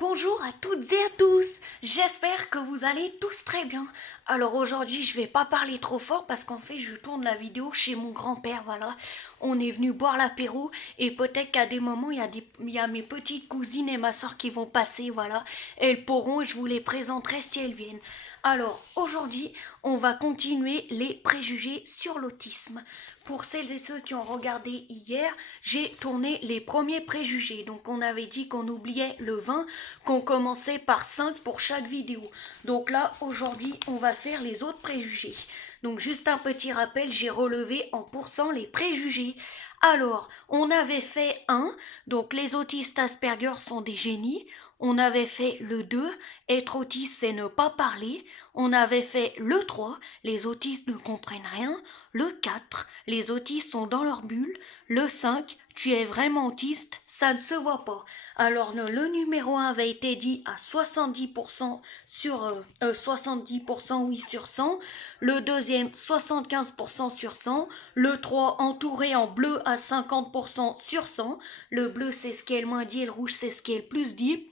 Bonjour à toutes et à tous, j'espère que vous allez tous très bien. Alors aujourd'hui je vais pas parler trop fort parce qu'en fait je tourne la vidéo chez mon grand-père, voilà. On est venu boire l'apéro et peut-être qu'à des moments il y a mes petites cousines et ma soeur qui vont passer, voilà. Elles pourront et je vous les présenterai si elles viennent. Alors aujourd'hui on va continuer les préjugés sur l'autisme. Pour celles et ceux qui ont regardé hier, j'ai tourné les premiers préjugés. Donc on avait dit qu'on oubliait le 20, qu'on commençait par 5 pour chaque vidéo. Donc là, aujourd'hui, on va faire les autres préjugés. Donc juste un petit rappel, j'ai relevé en pourcent les préjugés. Alors, on avait fait 1, donc les autistes Asperger sont des génies. On avait fait le 2, être autiste c'est ne pas parler. On avait fait le 3, les autistes ne comprennent rien. Le 4, les autistes sont dans leur bulle. Le 5, tu es vraiment autiste, ça ne se voit pas. Alors le numéro 1 avait été dit à 70% sur 70% oui sur 100, le deuxième 75% sur 100, le 3 entouré en bleu à 50% sur 100, le bleu c'est ce qui est le moins dit et le rouge c'est ce qui est le plus dit.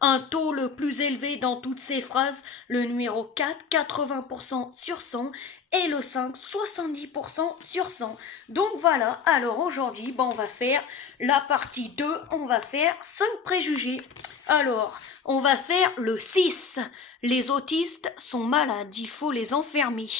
Un taux le plus élevé dans toutes ces phrases, le numéro 4, 80% sur 100, et le 5, 70% sur 100. Donc voilà, alors aujourd'hui, on va faire la partie 2, on va faire 5 préjugés. Alors, on va faire le 6. Les autistes sont malades, il faut les enfermer.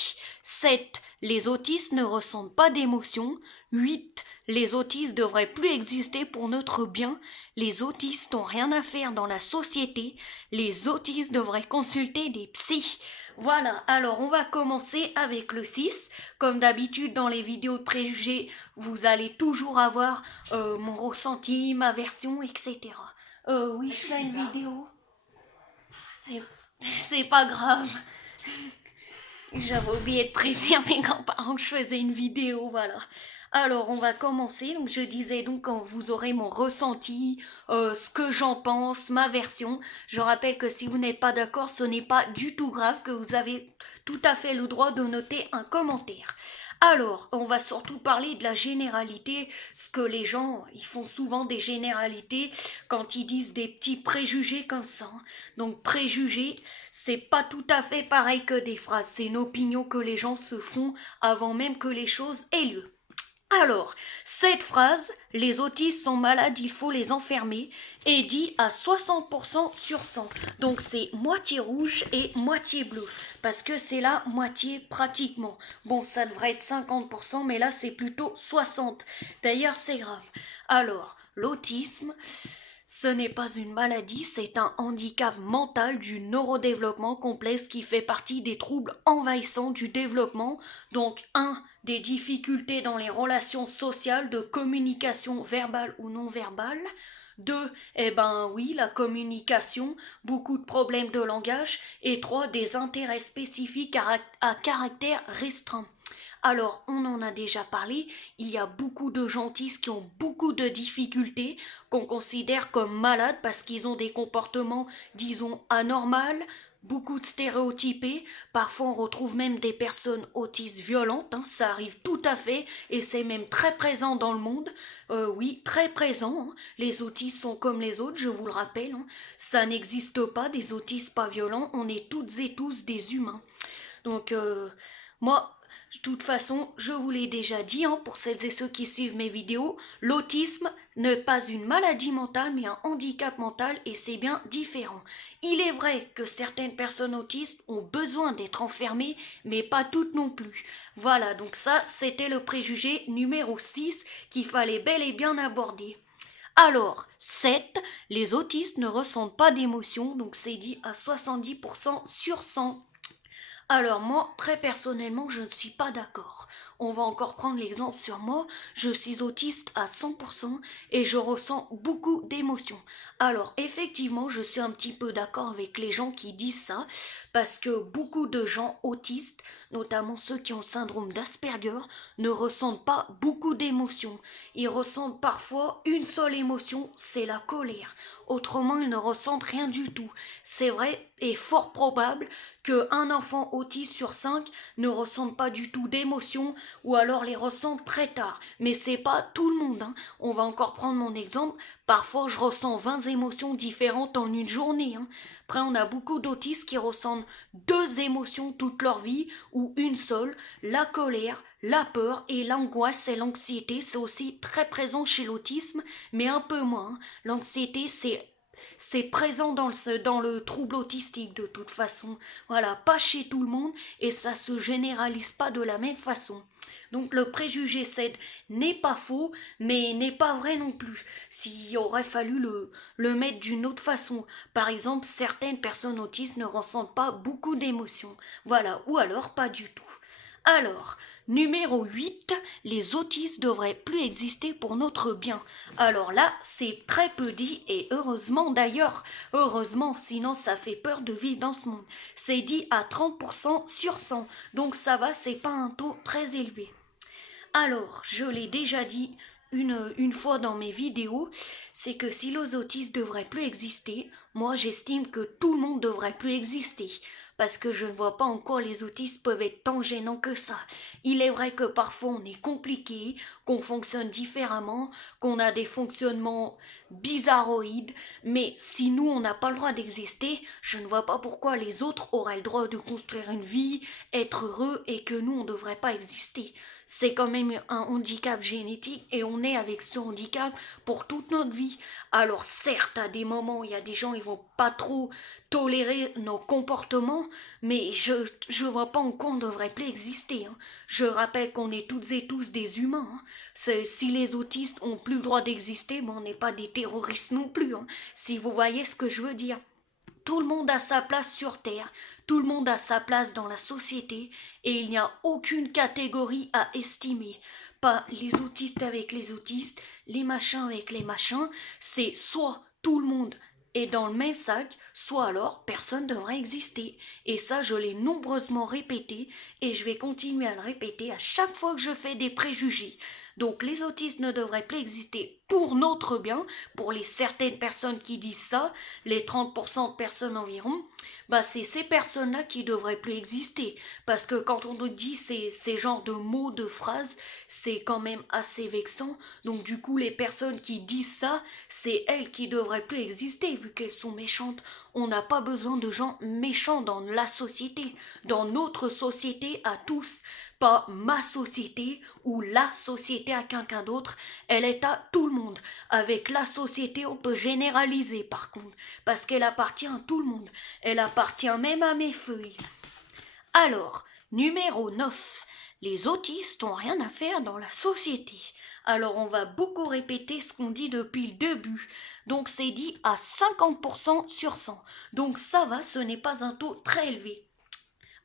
7. Les autistes ne ressentent pas d'émotions. 8. Les autistes devraient plus exister pour notre bien. Les autistes n'ont rien à faire dans la société. Les autistes devraient consulter des psys. Voilà, alors on va commencer avec le 6. Comme d'habitude dans les vidéos de préjugés, vous allez toujours avoir mon ressenti, ma version, etc. Oui, je fais une vidéo. C'est, c'est pas grave. J'avais oublié de prévenir mes grands-parents que je faisais une vidéo, voilà. Alors, on va commencer. Donc, je disais donc quand vous aurez mon ressenti, ce que j'en pense, ma version. Je rappelle que si vous n'êtes pas d'accord, ce n'est pas du tout grave, que vous avez tout à fait le droit de noter un commentaire. Alors, on va surtout parler de la généralité, ce que les gens, ils font souvent des généralités quand ils disent des petits préjugés comme ça. Donc, préjugés, c'est pas tout à fait pareil que des phrases, c'est une opinion que les gens se font avant même que les choses aient lieu. Alors, cette phrase, les autistes sont malades, il faut les enfermer, est dit à 60% sur 100. Donc c'est moitié rouge et moitié bleu, parce que c'est la moitié pratiquement. Bon, ça devrait être 50%, mais là c'est plutôt 60%. D'ailleurs, c'est grave. Alors, l'autisme, ce n'est pas une maladie, c'est un handicap mental du neurodéveloppement complexe qui fait partie des troubles envahissants du développement. Donc, des difficultés dans les relations sociales de communication verbale ou non verbale. 2, eh ben oui, la communication, beaucoup de problèmes de langage. Et 3, des intérêts spécifiques à caractère restreint. Alors, on en a déjà parlé, il y a beaucoup de gens autistes qui ont beaucoup de difficultés, qu'on considère comme malades parce qu'ils ont des comportements, disons, anormaux, beaucoup de stéréotypés. Parfois, on retrouve même des personnes autistes violentes, hein, ça arrive tout à fait, et c'est même très présent dans le monde. Oui, très présent, hein. Les autistes sont comme les autres, je vous le rappelle, hein. Ça n'existe pas, des autistes pas violents, on est toutes et tous des humains. Donc, moi, de toute façon, je vous l'ai déjà dit, hein, pour celles et ceux qui suivent mes vidéos, l'autisme n'est pas une maladie mentale, mais un handicap mental, et c'est bien différent. Il est vrai que certaines personnes autistes ont besoin d'être enfermées, mais pas toutes non plus. Voilà, donc ça, c'était le préjugé numéro 6 qu'il fallait bel et bien aborder. Alors, 7, les autistes ne ressentent pas d'émotion, donc c'est dit à 70% sur 100. Alors moi, très personnellement, je ne suis pas d'accord. On va encore prendre l'exemple sur moi. Je suis autiste à 100% et je ressens beaucoup d'émotions. Alors effectivement, je suis un petit peu d'accord avec les gens qui disent ça parce que beaucoup de gens autistes, notamment ceux qui ont le syndrome d'Asperger, ne ressentent pas beaucoup d'émotions. Ils ressentent parfois une seule émotion, c'est la colère. Autrement, ils ne ressentent rien du tout. C'est vrai et fort probable qu'un enfant autiste sur 5 ne ressente pas du tout d'émotion ou alors les ressentent très tard. Mais c'est pas tout le monde, hein. On va encore prendre mon exemple. Parfois, je ressens 20 émotions différentes en une journée, hein. Après, on a beaucoup d'autistes qui ressentent 2 émotions toute leur vie, ou une seule, la colère, la peur et l'angoisse et l'anxiété. C'est aussi très présent chez l'autisme, mais un peu moins, hein. L'anxiété, c'est présent dans le trouble autistique de toute façon. Voilà, pas chez tout le monde et ça se généralise pas de la même façon. Donc le préjugé cède n'est pas faux, mais n'est pas vrai non plus. S'il aurait fallu le mettre d'une autre façon. Par exemple, certaines personnes autistes ne ressentent pas beaucoup d'émotions. Voilà, ou alors pas du tout. Alors, numéro 8, les autistes devraient plus exister pour notre bien. Alors là, c'est très peu dit et heureusement d'ailleurs, heureusement, sinon ça fait peur de vivre dans ce monde. C'est dit à 30% sur 100, donc ça va, c'est pas un taux très élevé. Alors, je l'ai déjà dit une fois dans mes vidéos, c'est que si les autistes devraient plus exister, moi j'estime que tout le monde devrait plus exister. Parce que je ne vois pas en quoi les autistes peuvent être tant gênants que ça. Il est vrai que parfois on est compliqué, qu'on fonctionne différemment, qu'on a des fonctionnements bizarroïdes, mais si nous on n'a pas le droit d'exister, je ne vois pas pourquoi les autres auraient le droit de construire une vie, être heureux et que nous on ne devrait pas exister. C'est quand même un handicap génétique et on est avec ce handicap pour toute notre vie. Alors certes, à des moments, il y a des gens qui vont pas trop tolérer nos comportements, mais je vois pas en quoi on devrait plus exister, hein. Je rappelle qu'on est toutes et tous des humains, hein. Si les autistes ont plus le droit d'exister, ben on n'est pas des terroristes non plus, hein. Si vous voyez ce que je veux dire. Tout le monde a sa place sur Terre, tout le monde a sa place dans la société et il n'y a aucune catégorie à estimer. Pas les autistes avec les autistes, les machins avec les machins, c'est soit tout le monde est dans le même sac, soit alors personne ne devrait exister. Et ça, je l'ai nombreusement répété et je vais continuer à le répéter à chaque fois que je fais des préjugés. Donc les autistes ne devraient plus exister pour notre bien, pour les certaines personnes qui disent ça, les 30% de personnes environ, bah c'est ces personnes-là qui devraient plus exister. Parce que quand on nous dit ces genres de mots, de phrases, c'est quand même assez vexant. Donc du coup, les personnes qui disent ça, c'est elles qui devraient plus exister vu qu'elles sont méchantes. On n'a pas besoin de gens méchants dans la société, dans notre société à tous. Pas ma société ou la société à quelqu'un d'autre, elle est à tout le monde. Avec la société, on peut généraliser par contre, parce qu'elle appartient à tout le monde. Elle appartient même à mes feuilles. Alors, numéro 9. Les autistes n'ont rien à faire dans la société. Alors on va beaucoup répéter ce qu'on dit depuis le début. Donc c'est dit à 50% sur 100. Donc ça va, ce n'est pas un taux très élevé.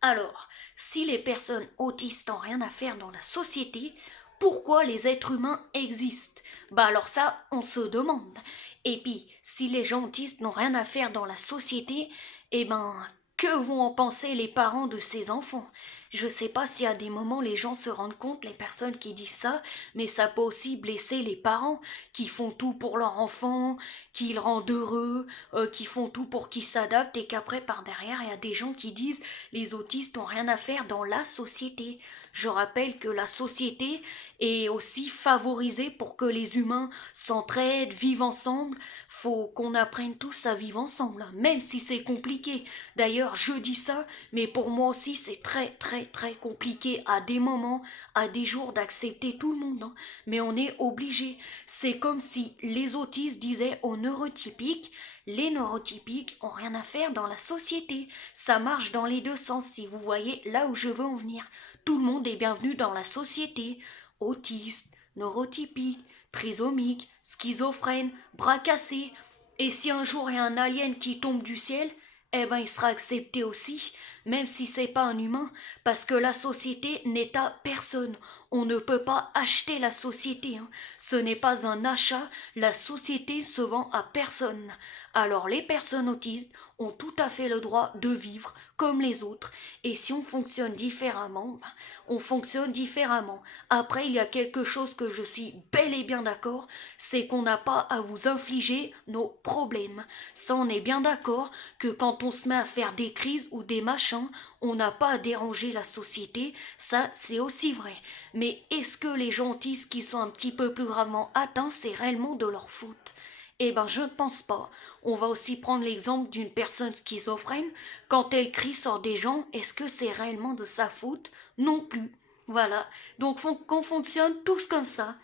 Alors, si les personnes autistes n'ont rien à faire dans la société, pourquoi les êtres humains existent? Bah alors ça, on se demande. Et puis, si les gens autistes n'ont rien à faire dans la société, eh ben, que vont en penser les parents de ces enfants? Je sais pas si à des moments les gens se rendent compte, les personnes qui disent ça, mais ça peut aussi blesser les parents qui font tout pour leur enfant, qui le rendent heureux, qui font tout pour qu'il s'adapte et qu'après par derrière il y a des gens qui disent les autistes n'ont rien à faire dans la société. Je rappelle que la société est aussi favorisée pour que les humains s'entraident, vivent ensemble. Faut qu'on apprenne tous à vivre ensemble, hein, même si c'est compliqué. D'ailleurs, je dis ça, mais pour moi aussi c'est très très très compliqué à des moments, à des jours d'accepter tout le monde, hein. Mais on est obligé. C'est comme si les autistes disaient aux neurotypiques, les neurotypiques ont rien à faire dans la société. Ça marche dans les deux sens, si vous voyez là où je veux en venir. Tout le monde est bienvenu dans la société. Autiste, neurotypique, trisomique, schizophrène, bras cassés. Et si un jour il y a un alien qui tombe du ciel, eh ben il sera accepté aussi, même si c'est pas un humain, parce que la société n'est à personne. On ne peut pas acheter la société, hein. Ce n'est pas un achat, la société se vend à personne. Alors les personnes autistes ont tout à fait le droit de vivre comme les autres. Et si on fonctionne différemment, on fonctionne différemment. Après, il y a quelque chose que je suis bel et bien d'accord, c'est qu'on n'a pas à vous infliger nos problèmes. Ça, on est bien d'accord que quand on se met à faire des crises ou des machins, on n'a pas à déranger la société. Ça, c'est aussi vrai. Mais est-ce que les gens autistes qui sont un petit peu plus gravement atteints, c'est réellement de leur faute? Eh ben, je ne pense pas. On va aussi prendre l'exemple d'une personne schizophrène. Quand elle crie sur des gens, est-ce que c'est réellement de sa faute? Non plus. Voilà. Donc, qu'on fonctionne tous comme ça.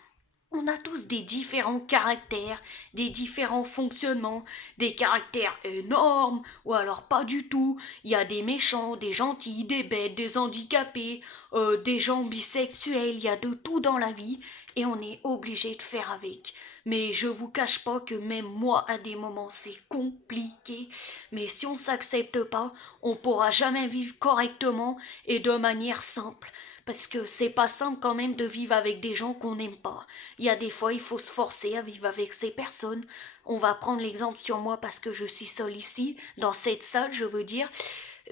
On a tous des différents caractères, des différents fonctionnements, des caractères énormes, ou alors pas du tout. Il y a des méchants, des gentils, des bêtes, des handicapés, des gens bisexuels, il y a de tout dans la vie, et on est obligé de faire avec. Mais je vous cache pas que même moi, à des moments, c'est compliqué. Mais si on s'accepte pas, on pourra jamais vivre correctement et de manière simple. Parce que c'est pas simple quand même de vivre avec des gens qu'on n'aime pas. Il y a des fois, il faut se forcer à vivre avec ces personnes. On va prendre l'exemple sur moi parce que je suis seule ici, dans cette salle, je veux dire.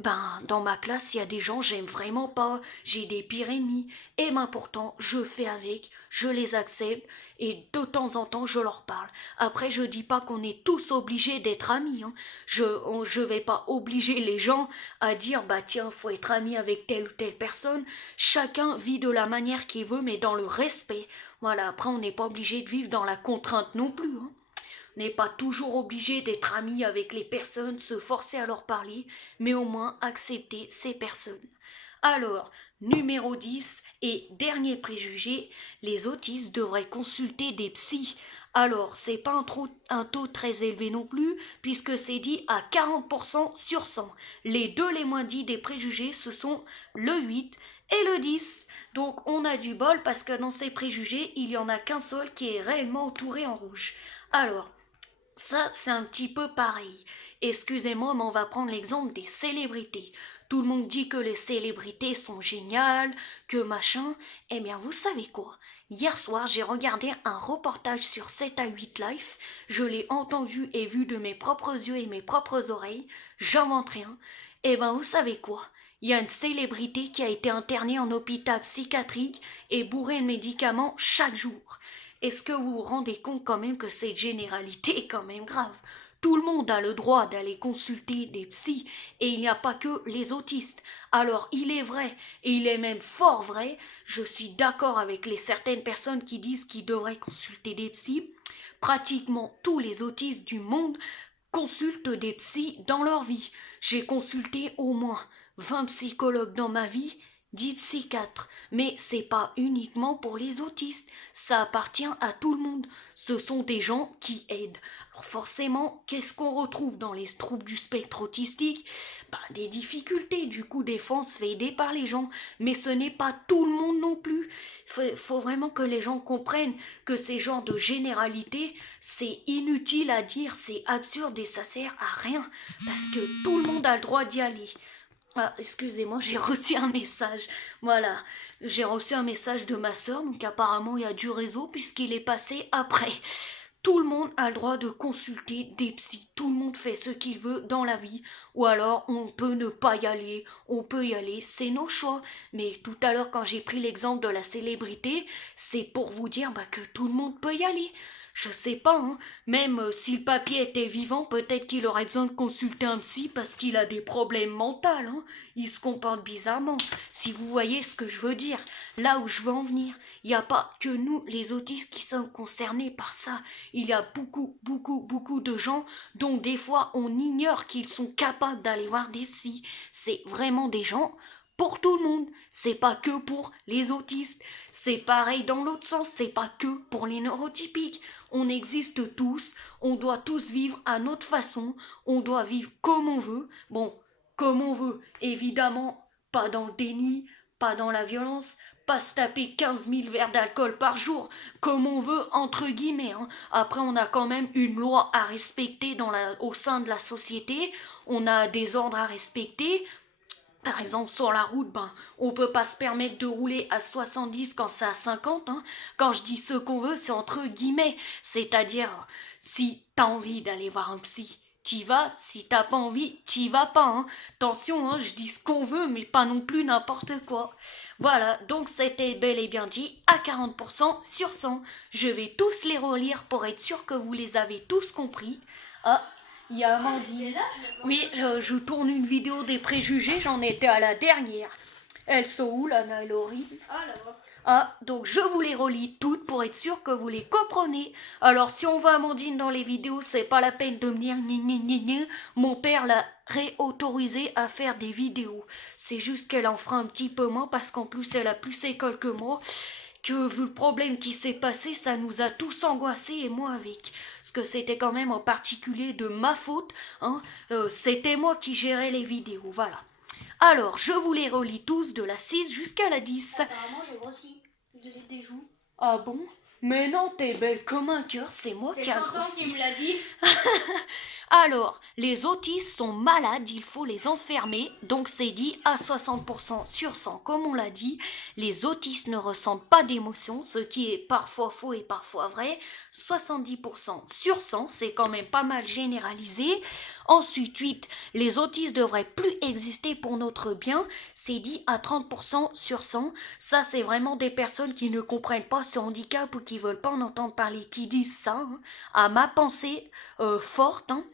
Ben, dans ma classe, il y a des gens que j'aime vraiment pas, j'ai des pires ennemis, et ben pourtant, je fais avec, je les accepte, et de temps en temps, je leur parle. Après, je dis pas qu'on est tous obligés d'être amis, hein. Je vais pas obliger les gens à dire, bah tiens, faut être ami avec telle ou telle personne. Chacun vit de la manière qu'il veut, mais dans le respect. Voilà, après, on n'est pas obligé de vivre dans la contrainte non plus, hein. N'est pas toujours obligé d'être ami avec les personnes, se forcer à leur parler, mais au moins accepter ces personnes. Alors, numéro 10 et dernier préjugé, les autistes devraient consulter des psys. Alors, c'est pas un taux très élevé non plus, puisque c'est dit à 40% sur 100. Les deux les moins dits des préjugés, ce sont le 8 et le 10. Donc, on a du bol parce que dans ces préjugés, il y en a qu'un seul qui est réellement entouré en rouge. Alors, ça, c'est un petit peu pareil. Excusez-moi, mais on va prendre l'exemple des célébrités. Tout le monde dit que les célébrités sont géniales, que machin. Eh bien, vous savez quoi? Hier soir, j'ai regardé un reportage sur 7 à 8 Life. Je l'ai entendu et vu de mes propres yeux et mes propres oreilles. J'invente rien. Eh bien, vous savez quoi? Il y a une célébrité qui a été internée en hôpital psychiatrique et bourrée de médicaments chaque jour. Est-ce que vous vous rendez compte quand même que cette généralité est quand même grave? Tout le monde a le droit d'aller consulter des psys et il n'y a pas que les autistes. Alors il est vrai, et il est même fort vrai, je suis d'accord avec les certaines personnes qui disent qu'ils devraient consulter des psys. Pratiquement tous les autistes du monde consultent des psys dans leur vie. J'ai consulté au moins 20 psychologues dans ma vie, 10 psychiatres. Mais c'est pas uniquement pour les autistes, ça appartient à tout le monde. Ce sont des gens qui aident. Alors forcément, qu'est-ce qu'on retrouve dans les troubles du spectre autistique? Des difficultés, du coup des fois on se fait aider par les gens, mais ce n'est pas tout le monde non plus. Faut vraiment que les gens comprennent que ces genres de généralités, c'est inutile à dire, c'est absurde et ça sert à rien, parce que tout le monde a le droit d'y aller. Ah, excusez-moi, j'ai reçu un message. Voilà, j'ai reçu un message de ma soeur, donc apparemment il y a du réseau puisqu'il est passé après. Tout le monde a le droit de consulter des psys. Tout le monde fait ce qu'il veut dans la vie. Ou alors on peut ne pas y aller, on peut y aller, c'est nos choix. Mais tout à l'heure quand j'ai pris l'exemple de la célébrité, c'est pour vous dire que tout le monde peut y aller. Je sais pas, hein. Même si le papier était vivant, peut-être qu'il aurait besoin de consulter un psy parce qu'il a des problèmes mentaux, hein. Il se comporte bizarrement. Si vous voyez ce que je veux dire, là où je veux en venir, il n'y a pas que nous, les autistes, qui sommes concernés par ça. Il y a beaucoup, beaucoup, beaucoup de gens dont des fois on ignore qu'ils sont capables d'aller voir des psys. C'est vraiment des gens pour tout le monde. C'est pas que pour les autistes. C'est pareil dans l'autre sens. C'est pas que pour les neurotypiques. On existe tous. On doit tous vivre à notre façon. On doit vivre comme on veut. Bon, comme on veut. Évidemment, pas dans le déni, pas dans la violence, pas se taper 15 000 verres d'alcool par jour, comme on veut, entre guillemets, hein. Après, on a quand même une loi à respecter au sein de la société. On a des ordres à respecter. Par exemple, sur la route, on peut pas se permettre de rouler à 70 quand c'est à 50, hein. Quand je dis ce qu'on veut, c'est entre guillemets. C'est-à-dire, si t'as envie d'aller voir un psy, t'y vas. Si t'as pas envie, t'y vas pas. Hein. Attention, hein, je dis ce qu'on veut, mais pas non plus n'importe quoi. Voilà, donc c'était bel et bien dit à 40% sur 100. Je vais tous les relire pour être sûr que vous les avez tous compris. Ah, il y a Amandine. Oui, je tourne une vidéo des préjugés, j'en étais à la dernière. Elles sont où, Lana et Laurie? Ah, là-bas. Ah, donc je vous les relis toutes pour être sûr que vous les comprenez. Alors si on voit Amandine dans les vidéos, c'est pas la peine de me dire ni ni ni ni. Mon père l'a réautorisé à faire des vidéos. C'est juste qu'elle en fera un petit peu moins parce qu'en plus elle a plus école que moi. Que vu le problème qui s'est passé, ça nous a tous angoissés et moi avec. Parce que c'était quand même en particulier de ma faute. Hein. C'était moi qui gérais les vidéos, voilà. Alors, je vous les relis tous de la 6 jusqu'à la 10. Apparemment, j'ai grossi. Des joues. Ah bon? Mais non, t'es belle comme un cœur, c'est moi qui a C'est Quentin qui grossi. me l'a dit. Alors, les autistes sont malades, il faut les enfermer, donc c'est dit à 60% sur 100, comme on l'a dit. Les autistes ne ressentent pas d'émotions, ce qui est parfois faux et parfois vrai. 70% sur 100, c'est quand même pas mal généralisé. Ensuite, 8, les autistes devraient plus exister pour notre bien, c'est dit à 30% sur 100. Ça, c'est vraiment des personnes qui ne comprennent pas ce handicap ou qui veulent pas en entendre parler, qui disent ça, hein, à ma pensée forte, hein.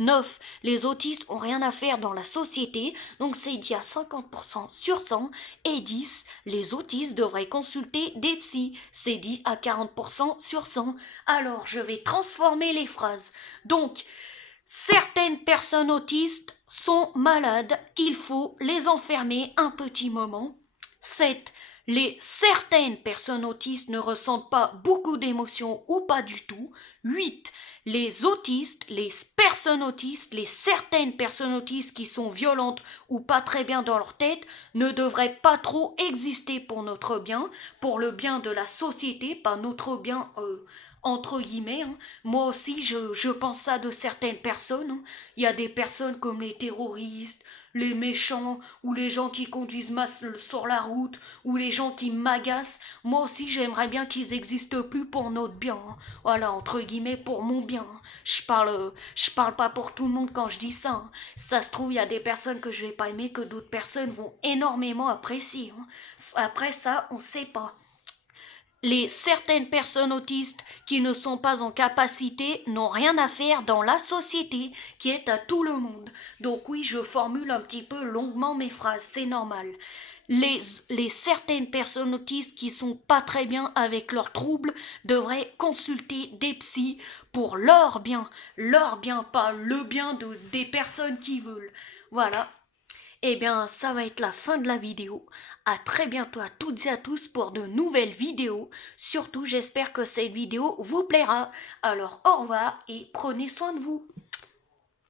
9. Les autistes ont rien à faire dans la société, donc c'est dit à 50% sur 100. Et 10. Les autistes devraient consulter des psys, c'est dit à 40% sur 100. Alors, je vais transformer les phrases. Donc, certaines personnes autistes sont malades, il faut les enfermer un petit moment. 7. Certaines personnes autistes ne ressentent pas beaucoup d'émotions ou pas du tout. 8. Les autistes, les personnes autistes, certaines personnes autistes qui sont violentes ou pas très bien dans leur tête ne devraient pas trop exister pour notre bien, pour le bien de la société, pas notre bien entre guillemets. Hein. Moi aussi, je pense ça de certaines personnes. Hein. Il y a des personnes comme les terroristes, les méchants, ou les gens qui conduisent mal sur la route, ou les gens qui m'agacent. Moi aussi, j'aimerais bien qu'ils existent plus pour notre bien. Hein. Voilà, entre guillemets, pour mon bien. Hein. Je parle pas pour tout le monde quand je dis ça. Hein. Ça se trouve, il y a des personnes que je vais pas aimer, que d'autres personnes vont énormément apprécier. Hein. Après ça, on sait pas. Certaines personnes autistes qui ne sont pas en capacité n'ont rien à faire dans la société qui est à tout le monde. Donc oui, je formule un petit peu longuement mes phrases, c'est normal. Certaines personnes autistes qui sont pas très bien avec leurs troubles devraient consulter des psys pour leur bien, pas le bien des personnes qui veulent. Voilà. Eh bien, ça va être la fin de la vidéo. À très bientôt à toutes et à tous pour de nouvelles vidéos. Surtout, j'espère que cette vidéo vous plaira. Alors, au revoir et prenez soin de vous.